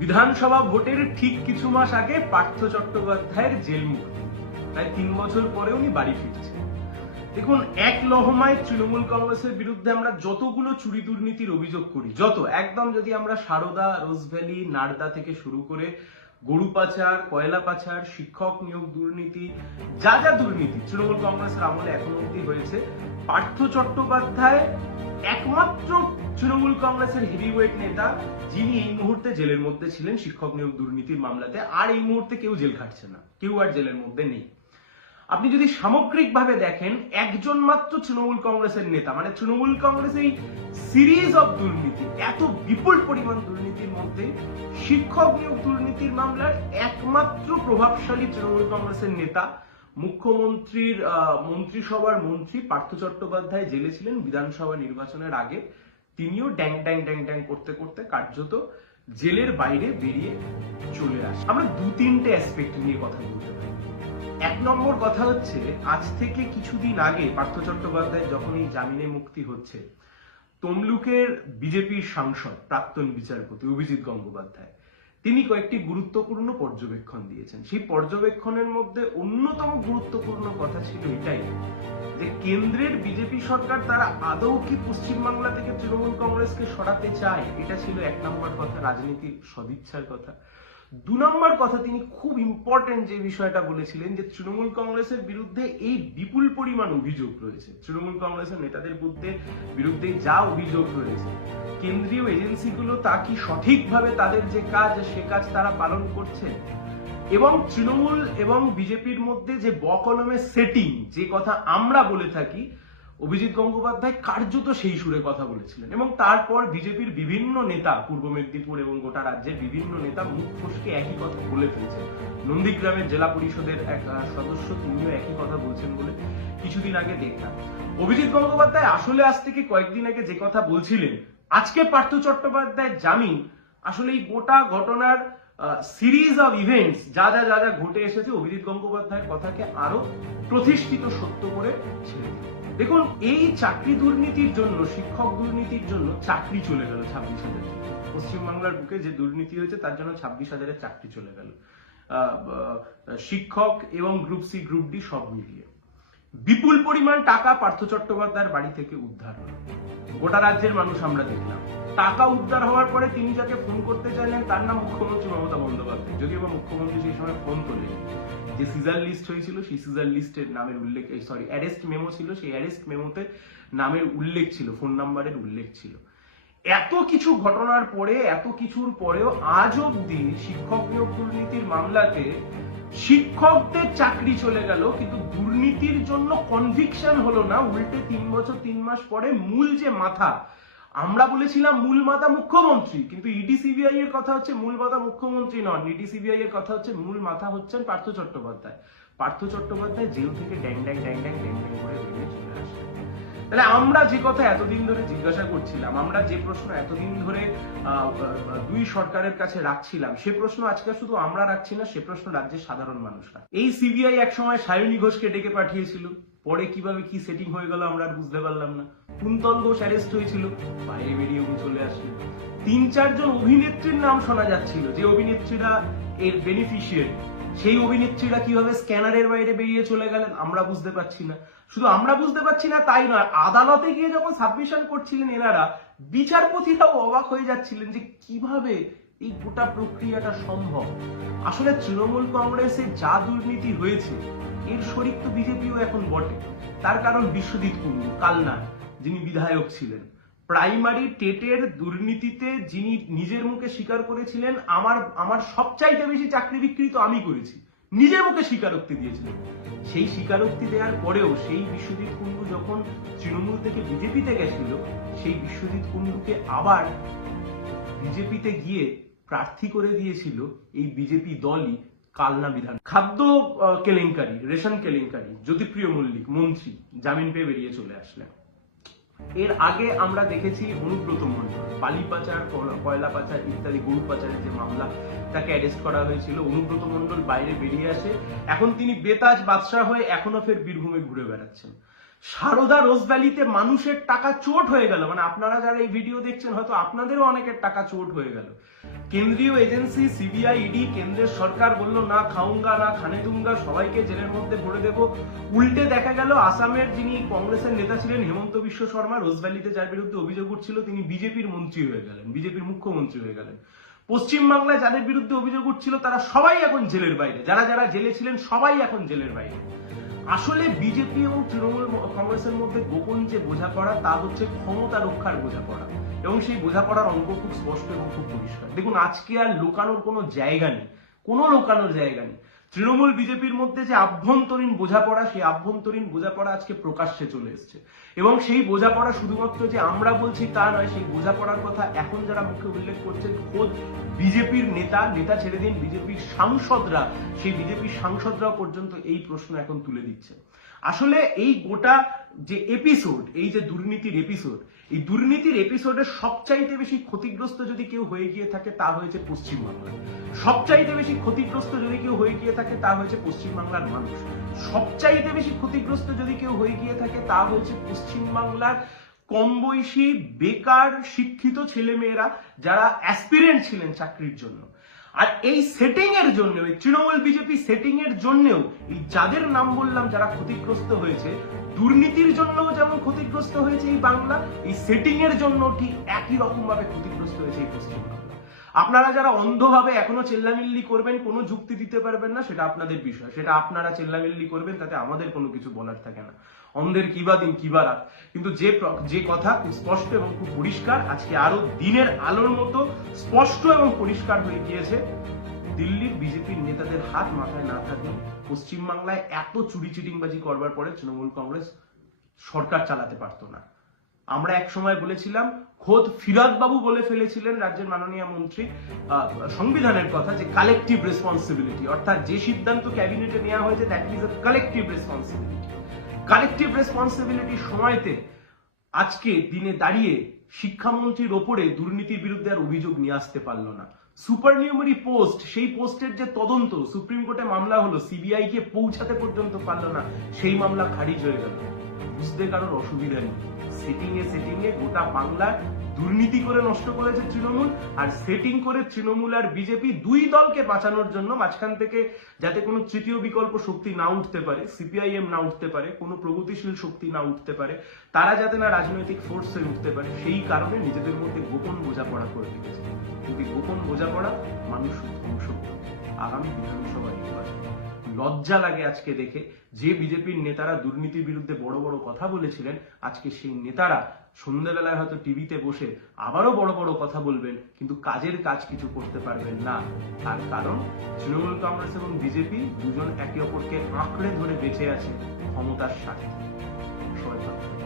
বিধানসভা ভোটের ঠিক কিছু মাস আগে পার্থ চট্টোপাধ্যায়ের জেল মুক্তি। প্রায় তিন বছর পরে উনি বাড়ি ফিরছেন। দেখুন, এক লহমায় তৃণমূল কংগ্রেসের বিরুদ্ধে আমরা যতগুলো চুরি দুর্নীতির অভিযোগ করি, যত, একদম যদি আমরা সারদা রোজভ্যালি নারদা থেকে শুরু করে গরু পাচার, কয়লা পাচার, শিক্ষক নিয়োগ দুর্নীতি, যা যা দুর্নীতি তৃণমূল কংগ্রেসের আমলে এখন অব্দি হয়েছে, পার্থ চট্টোপাধ্যায় একমাত্র তৃণমূল কংগ্রেসের হেভিওয়েট নেতা যিনি এই মুহূর্তে জেলের মধ্যে ছিলেন, শিক্ষক নিয়োগ দুর্নীতির মামলাতে, আর এই মুহূর্তে কেউ জেল খাটছে না। কেউ আর জেলের মধ্যে নেই। আপনি যদি সামগ্রিকভাবে দেখেন, একজন মাত্র তৃণমূল কংগ্রেসের নেতা মানে তৃণমূল কংগ্রেস এই সিরিজ অফ দুর্নীতি, এত বিপুল পরিমাণ দুর্নীতির মধ্যে, শিক্ষক নিয়োগ দুর্নীতির মামলার একমাত্র প্রভাবশালী তৃণমূল কংগ্রেসের নেতা, মুখ্যমন্ত্রীর মন্ত্রিসভার মন্ত্রী পার্থ চট্টোপাধ্যায় জেলে ছিলেন বিধানসভা নির্বাচনের আগে। তিনিও ড্যাং ড্যাং ড্যাং ড্যাং করতে করতে কার্যত জেলের বাইরে বেরিয়ে চলে আসে। আমরা দু তিনটে অ্যাসপেক্ট নিয়ে কথা বলতে পারি। এক নম্বর কথা হচ্ছে, আজ থেকে কিছুদিন আগে পার্থ চট্টোপাধ্যায় যখন এই জামিনে মুক্তি হচ্ছে, তমলুকের বিজেপির সাংসদ, প্রাক্তন বিচারপতি অভিজিৎ গঙ্গোপাধ্যায় তিনি কয়েকটি গুরুত্বপূর্ণ পর্যবেক্ষণ দিয়েছেন। সেই পর্যবেক্ষণের মধ্যে অন্যতম গুরুত্বপূর্ণ কথা ছিল এটাই যে কেন্দ্রের বিজেপি সরকার তারা আদৌ কি পশ্চিমবাংলা থেকে তৃণমূল কংগ্রেসকে সরাতে চায়, এটা ছিল এক নম্বর কথা, রাজনীতির সদিচ্ছার কথা। দু নম্বর কথা তিনি খুব ইম্পর্টেন্ট যে বিষয়টা বলেছিলেন যে তৃণমূল কংগ্রেসের বিরুদ্ধে এই বিপুল পরিমাণ অভিযোগ রয়েছে। তৃণমূল কংগ্রেসের নেতাদের বিরুদ্ধে বিরুদ্ধে যা অভিযোগ রয়েছে, কেন্দ্রীয় এজেন্সিগুলো তা কি সঠিকভাবে তাদের যে কাজ, সে কাজ তারা পালন করছে? এবং তৃণমূল এবং বিজেপির মধ্যে যে বকলমে সেটিং যে কথা আমরা বলে থাকি অভিজিৎ গঙ্গোপাধ্যায় কার্যত সেই সুরে কথা বলেছিলেন এবং তারপর বিজেপির বিভিন্ন নেতা, পূর্ব মেদিনীপুর এবং গোটা রাজ্যের বিভিন্ন নেতা মুখ ফসকে একই কথা বলে ফেলছেন। নন্দীগ্রামের জেলা পরিষদের এক সদস্য তিনিও একই কথা বলছেন বলে কিছুদিন আগে দেখলাম। অভিজিৎ গঙ্গোপাধ্যায় আসলে আজ থেকে কয়েকদিন আগে যে কথা বলছিলেন, আজকে পার্থ চট্টোপাধ্যায়ের জামিন, আসলে এই গোটা ঘটনার সিরিজ অফ ইভেন্টস যা যা যা যা ঘটে এসেছে, অভিজিৎ গঙ্গোপাধ্যায়ের কথাকে আরও প্রতিষ্ঠিত সত্য করে ছেড়ে দেখুন, এই চাকরি দুর্নীতির জন্য, শিক্ষক দুর্নীতির জন্য চাকরি চলে গেল ছাব্বিশ হাজার পশ্চিমবাংলার বুকে যে দুর্নীতি হয়েছে, তার জন্য ছাব্বিশ হাজারের চাকরি চলে গেল। শিক্ষক এবং গ্রুপ সি গ্রুপ ডি সব মিলিয়ে। বিপুল পরিমাণ টাকা পার্থ চট্টোপাধ্যায়ের বাড়ি থেকে উদ্ধার গোটা রাজ্যের মানুষ আমরা দেখলাম। টাকা উদ্ধার হওয়ার পরে তিনি যাকে ফোন করতে চাইলেন, তার নাম মুখ্যমন্ত্রী মমতা বন্দ্যোপাধ্যায়। যদিও বা মুখ্যমন্ত্রী সেই সময় ফোন করলেন যে সিজার লিস্ট হয়েছিল, সেই সিজার লিস্টের নামের উল্লেখ সরি অ্যারেস্ট মেমো ছিল, সেই অ্যারেস্ট মেমোতে নামের উল্লেখ ছিল ফোন নাম্বারের উল্লেখ ছিল। এত কিছু ঘটনার পরে, এত কিছুর পরেও আজ অব্দি শিক্ষক নিয়োগ দুর্নীতির মামলাতে শিক্ষকদের চাকরি চলে গেল, কিন্তু দুর্নীতির জন্য কনভিকশন হলো না। উল্টে তিন বছর, তিন মাস পরে মূল যে মাথা আমরা বলেছিলাম মূল মাথা মুখ্যমন্ত্রী, কিন্তু ইডি সিবিআই এর কথা হচ্ছে মূল মাথা মুখ্যমন্ত্রী নন। ইডি সিবিআই এর কথা হচ্ছে মূল মাথা হচ্ছেন পার্থ চট্টোপাধ্যায়। পার্থ চট্টোপাধ্যায় জেল থেকে ড্যাং ড্যাং ড্যাং ড্যাং ড্যাং ড্যাং করে বেরিয়ে চলে আসে তাহলে আমরা যে কথা এতদিন ধরে জিজ্ঞাসা করছিলাম, আমরা যে প্রশ্ন এতদিন ধরে দুই সরকারের কাছে রাখছিলাম, সে প্রশ্ন আজকে শুধু আমরা রাখছি না, সে প্রশ্ন রাজ্যের সাধারণ মানুষরা। এই সিবিআই একসময় সায়নী ঘোষকে ডেকে পাঠিয়েছিল, পরে কীভাবে কি সেটিং হয়ে গেল আমরা বুঝতে পারলাম না। কুন্তল ঘোষ অ্যারেস্ট হয়েছিল। বাইরে বেরিয়ে উনি চলে আসলেন। তিন চারজন অভিনেত্রীর নাম শোনা যাচ্ছিল। যে অভিনেত্রীরা এর বেনিফিশিয়ারি সেই অভিনেত্রীরা কীভাবে স্ক্যানারের বাইরে বেরিয়ে চলে গেলেন, আমরা বুঝতে পারছি না। শুধু আমরা বুঝতে পারছি না, তাই নয়, আদালতে গিয়ে যখন সাবমিশন করছিলেন এনারা, বিচারপতিরাও অবাক হয়ে যাচ্ছিলেন যে কীভাবে এই গোটা প্রক্রিয়াটা সম্ভব। আসলে তৃণমূল কংগ্রেসে যা দুর্নীতি হয়েছে, এর শরিক তো বিজেপিও এখন বটে। তার কারণ বিশ্বজিৎ কুন্ডু কালনার যিনি বিধায়ক ছিলেন। প্রাইমারি টেটের দুর্নীতিতে যিনি নিজের মুখে স্বীকার করেছিলেন, আমার আমার সবচাইতে বেশি চাকরি বিক্রি তো আমি করেছি। নিজের মুখে স্বীকারোক্তি দিয়েছিলেন। সেই স্বীকারোক্তি দেওয়ার পরেও সেই বিশ্বজিৎ কুন্ডু যখন তৃণমূল থেকে বিজেপিতে গেছিল, সেই বিশ্বজিৎ কুন্ডুকে আবার বিজেপিতে গিয়ে প্রার্থী করে দিয়েছিল এই বিজেপি দলই কালনা বিধান। খাদ্য কেলেঙ্কারি, রেশন কেলেঙ্কারি, জ্যোতিপ্রিয় মল্লিক, মন্ত্রী, জামিন পেয়ে বেরিয়ে চলে আসলেন। এর আগে আমরা দেখেছি অনুব্রত মন্ডল বালি পাচার কয়লা- পাচার ইত্যাদি, গরু পাচারের যে মামলা, তাকে অ্যারেস্ট করা হয়েছিল। অনুব্রত মন্ডল বাইরে বেরিয়ে আসে। এখন তিনি বেতাজ বাদশাহ হয়ে এখনও ফের বীরভূমে ঘুরে বেড়াচ্ছেন। সারদা রোজ ভ্যালিতে মানুষের টাকা চোট হয়ে গেল। মানে আপনারা যারা এই ভিডিও দেখছেন, হয়তো আপনাদেরও অনেকের টাকা চোট হয়ে গেল। কেন্দ্রীয় এজেন্সি, সিবিআই, ইডি, কেন্দ্রের সরকার বলল, না খাউঙ্গা না, খানে দুঙ্গা, সবাইকে জেলের মধ্যে ভরে দেব। উল্টে দেখা গেল, আসামের যিনি কংগ্রেসের নেতা ছিলেন, হেমন্ত বিশ্ব শর্মা, রোজ ভ্যালিতে যার বিরুদ্ধে অভিযোগ উঠছিল, তিনি বিজেপির মন্ত্রী হয়ে গেলেন, বিজেপির মুখ্যমন্ত্রী হয়ে গেলেন। পশ্চিমবাংলায় যাদের বিরুদ্ধে অভিযোগ উঠছিল, তারা সবাই এখন জেলের বাইরে। যারা যারা জেলে ছিলেন, সবাই এখন জেলের বাইরে। আসলে বিজেপি এবং তৃণমূল কংগ্রেসের মধ্যে গোপন যে বোঝাপড়া, তা হচ্ছে ক্ষমতা রক্ষার বোঝাপড়া। এবং সেই বোঝাপড়ার অঙ্ক খুব স্পষ্ট এবং খুব পরিষ্কার। দেখুন, আজকে আর লুকানোর কোনো জায়গা নেই। কোনো লুকানোর জায়গা নেই। তৃণমূল বিজেপির মধ্যে যে আভ্যন্তরীণ বোঝাপড়া, সেই আভ্যন্তরীণ বোঝাপড়া আজকে প্রকাশ্যে চলে এসছে। এবং সেই বোঝাপড়া শুধুমাত্র যে আমরা বলছি তা নয়, সেই বোঝাপড়ার কথা এখন যারা মুখে উল্লেখ করছেন, খোদ বিজেপির নেতা নেতা ছেড়ে দিন বিজেপির সাংসদরা, সেই বিজেপির সাংসদরাও পর্যন্ত এই প্রশ্ন এখন তুলে দিচ্ছে আসলে এই গোটা যে এপিসোড এই যে দুর্নীতির এপিসোড এই দুর্নীতির এপিসোডে সবচাইতে বেশি ক্ষতিগ্রস্ত যদি কেউ হয়ে গিয়ে থাকে, তা হয়েছে পশ্চিমবাংলা সবচাইতে বেশি ক্ষতিগ্রস্ত যদি কেউ হয়ে গিয়ে থাকে, তা হয়েছে পশ্চিমবাংলার মানুষ। সবচাইতে বেশি ক্ষতিগ্রস্ত যদি কেউ হয়ে গিয়ে থাকে, তা হয়েছে পশ্চিমবাংলার কম বয়সী বেকার, শিক্ষিত ছেলেমেয়েরা যারা অ্যাসপিরেন্ট ছিলেন চাকরির জন্য। আর এই সেটিং এর জন্য এই তৃণমূল বিজেপি সেটিং এর জন্যও, এই যাদের নাম বললাম যারা ক্ষতিগ্রস্ত হয়েছে, দুর্নীতির জন্য যেমন ক্ষতিগ্রস্ত হয়েছে এই বাংলা, এই সেটিং এর জন্য ঠিক একই রকম ভাবে ক্ষতিগ্রস্ত হয়েছে এই পশ্চিমবাংলা আপনারা যারা অন্ধভাবে এখনও চেল্লামিল্লি করবেন, কোনো যুক্তি দিতে পারবেন না, সেটা আপনাদের বিষয়। সেটা আপনারা চেল্লামিল্লি করবেন, তাতে আমাদের কোনো কিছু বলার থাকে না। অন্ধের কিবা দিন কিবা রাত। কিন্তু যে যে কথা খুব স্পষ্ট এবং খুব পরিষ্কার, আজকে আরও দিনের আলোর মতো স্পষ্ট এবং পরিষ্কার হয়ে গিয়েছে। দিল্লির বিজেপির নেতাদের হাত মাথায় না থাকলে পশ্চিমবাংলায় এত চুরি চিটিংবাজি করবার পরে তৃণমূল কংগ্রেস সরকার চালাতে পারতো না। আমরা এক সময় বলেছিলাম, খোদ ফিরাদ বাবু বলে ফেলেছিলেন রাজ্যের মাননীয় মন্ত্রী সংবিধানের কথা যে কালেকটিভ রেসপন্সিবিলিটি অর্থাৎ যে সিদ্ধান্ত ক্যাবিনেটে নেওয়া হয়েছে that is a collective responsibility collective রেসপন্সিবিলিটির সময়তে আজকে দিনে দাঁড়িয়ে শিক্ষামন্ত্রীর ওপরে দুর্নীতির বিরুদ্ধে আর অভিযোগ নিয়ে আসতে পারল না। সুপার নিউমারি পোস্ট, সেই পোস্টের যে তদন্ত, সুপ্রিম কোর্টে মামলা হলো সিবিআই কে পৌঁছাতে পর্যন্ত পারল না, সেই মামলা খারিজ হয়ে গেল। বুঝতে কারোর অসুবিধা নেই। সেটিং এ সেটিং এ গোটা বাংলা দুর্নীতি করে নষ্ট করেছে তৃণমূল আর সেটিং করে তৃণমূল আর বিজেপি দুই দলকে বাঁচানোর জন্য মাঝখান থেকে যাতে কোনো তৃতীয় বিকল্প শক্তি না উঠতে পারে সিপিআইএম না উঠতে পারে, কোনো প্রগতিশীল শক্তি না উঠতে পারে, তারা যাতে না রাজনৈতিক ফোর্স উঠতে পারে, সেই কারণে নিজেদের মধ্যে গোপন বোঝাপড়া করে রেখেছে। কিন্তু গোপন বোঝাপড়া মানুষ ধ্বংস আগামী বিধানসভা নির্বাচন। লজ্জা লাগে আজকে দেখে যে বিজেপির নেতারা দুর্নীতির বিরুদ্ধে বড় বড় কথা বলেছিলেন, আজকে সেই নেতারা সন্ধ্যেবেলায় হয়তো টিভিতে বসে আবারও বড় বড় কথা বলবেন, কিন্তু কাজের কাজ কিছু করতে পারবেন না তার কারণ, তৃণমূল কংগ্রেস এবং বিজেপি দুজন একে অপরকে আঁকড়ে ধরে বেঁচে আছে ক্ষমতার সাথে সবাই।